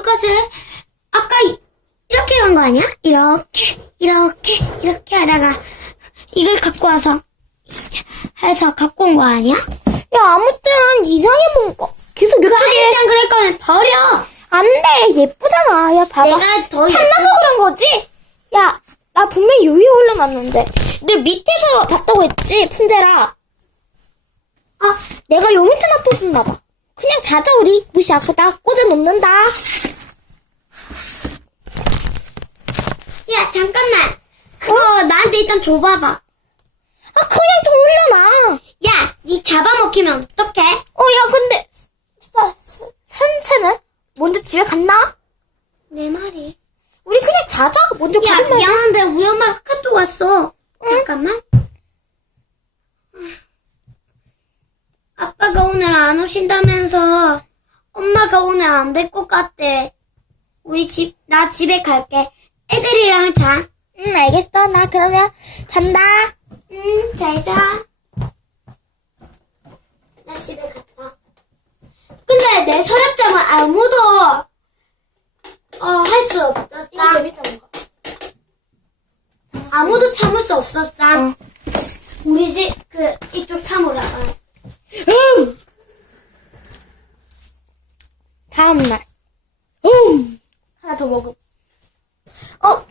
어떡하지? 아까 이- 이렇게 간 거 아니야? 이렇게, 이렇게, 이렇게 하다가 이걸 갖고 와서 해서 갖고 온 거 아니야? 야, 아무 때는 이상해 보니까. 계속 그 이쪽에. 아이짱 그럴 거면 버려. 안 돼. 예쁘잖아. 야, 봐봐. 내가 더 탐나서. 그런 거지? 야, 나 분명히 여기 올려놨는데. 내 밑에서 봤다고 했지, 푼제라. 아, 내가 요 밑에 놔뒀나 봐. 그냥 자자, 우리. 무시하고 나 꽂아 놓는다. 야 잠깐만. 그거 나한테 일단 줘봐봐. 아, 그냥 좀 올려놔. 야, 니 잡아먹히면 어떡해? 어, 야, 근데, 사, 사, 산채는? 먼저 집에 갔나? 내 말이. 우리 그냥 자자. 먼저 야, 가면 미안한데 우리 엄마가 카톡 왔어. 잠깐만. 아빠가 오늘 안 오신다면서 엄마가 오늘 안 될 것 같대. 우리 집, 나 집에 갈게. 애들이랑 자. 응, 알겠어. 나 그러면 잔다. 응, 잘 자. 나 집에 갔다. 근데 내 서랍장은 아무도, 어, 할 수 없었다. 아무도 참을 수 없었다. 우리 집, 그, 이쪽 사물함. 다음날. 하나 더 먹어. Oh,